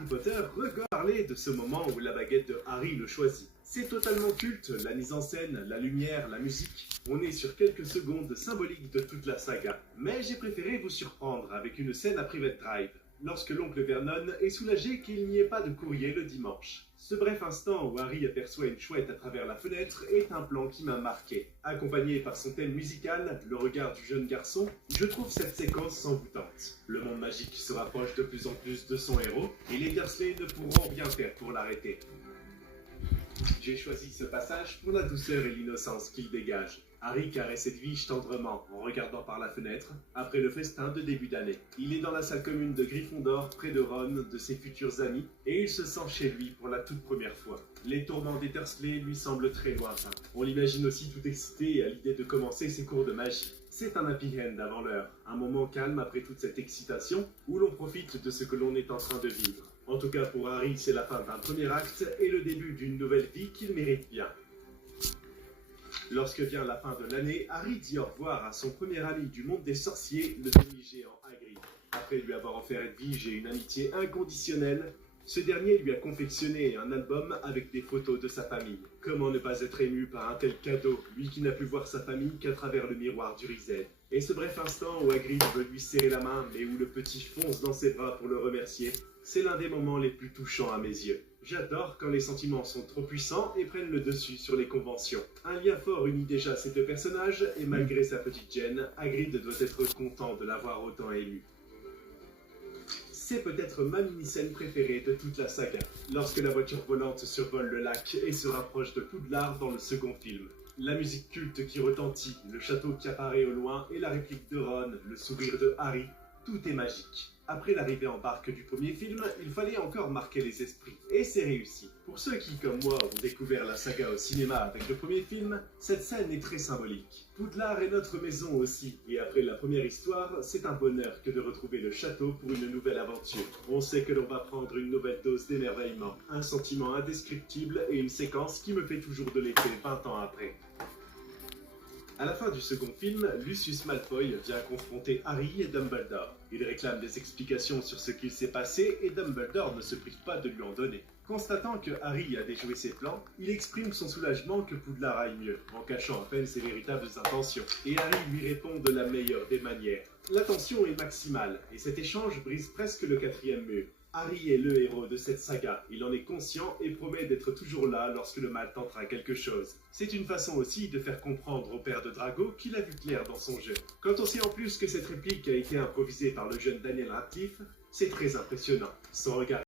Harry Potter, regardez de ce moment où la baguette de Harry le choisit. C'est totalement culte, la mise en scène, la lumière, la musique. On est sur quelques secondes symboliques de toute la saga. Mais j'ai préféré vous surprendre avec une scène à Private Drive, lorsque l'oncle Vernon est soulagé qu'il n'y ait pas de courrier le dimanche. Ce bref instant où Harry aperçoit une chouette à travers la fenêtre est un plan qui m'a marqué. Accompagné par son thème musical, le regard du jeune garçon, je trouve cette séquence envoûtante. Le monde magique se rapproche de plus en plus de son héros, et les Dursley ne pourront rien faire pour l'arrêter. J'ai choisi ce passage pour la douceur et l'innocence qu'il dégage. Harry caresse Edwige tendrement en regardant par la fenêtre, après le festin de début d'année. Il est dans la salle commune de Gryffondor, près de Ron, de ses futurs amis, et il se sent chez lui pour la toute première fois. Les tourments des Dursley lui semblent très lointains. On l'imagine aussi tout excité à l'idée de commencer ses cours de magie. C'est un happy end avant l'heure, un moment calme après toute cette excitation, où l'on profite de ce que l'on est en train de vivre. En tout cas pour Harry, c'est la fin d'un premier acte et le début d'une nouvelle vie qu'il mérite bien. Lorsque vient la fin de l'année, Harry dit au revoir à son premier ami du monde des sorciers, le demi-géant Hagrid. Après lui avoir offert Edwige et une amitié inconditionnelle, ce dernier lui a confectionné un album avec des photos de sa famille. Comment ne pas être ému par un tel cadeau, lui qui n'a pu voir sa famille qu'à travers le miroir du Riséd. Et ce bref instant où Hagrid veut lui serrer la main, mais où le petit fonce dans ses bras pour le remercier, c'est l'un des moments les plus touchants à mes yeux. J'adore quand les sentiments sont trop puissants et prennent le dessus sur les conventions. Un lien fort unit déjà ces deux personnages, et malgré sa petite gêne, Hagrid doit être content de l'avoir autant ému. C'est peut-être ma mini-scène préférée de toute la saga, lorsque la voiture volante survole le lac et se rapproche de Poudlard dans le second film. La musique culte qui retentit, le château qui apparaît au loin et la réplique de Ron, le sourire de Harry, tout est magique. Après l'arrivée en barque du premier film, il fallait encore marquer les esprits, et c'est réussi. Pour ceux qui, comme moi, ont découvert la saga au cinéma avec le premier film, cette scène est très symbolique. Poudlard est notre maison aussi, et après la première histoire, c'est un bonheur que de retrouver le château pour une nouvelle aventure. On sait que l'on va prendre une nouvelle dose d'émerveillement, un sentiment indescriptible et une séquence qui me fait toujours de l'effet 20 ans après. À la fin du second film, Lucius Malfoy vient confronter Harry et Dumbledore. Il réclame des explications sur ce qu'il s'est passé et Dumbledore ne se prive pas de lui en donner. Constatant que Harry a déjoué ses plans, il exprime son soulagement que Poudlard aille mieux, en cachant à peine ses véritables intentions. Et Harry lui répond de la meilleure des manières. La tension est maximale, et cet échange brise presque le quatrième mur. Harry est le héros de cette saga, il en est conscient et promet d'être toujours là lorsque le mal tentera quelque chose. C'est une façon aussi de faire comprendre au père de Drago qu'il a vu clair dans son jeu. Quand on sait en plus que cette réplique a été improvisée par le jeune Daniel Radcliffe, c'est très impressionnant. Son regard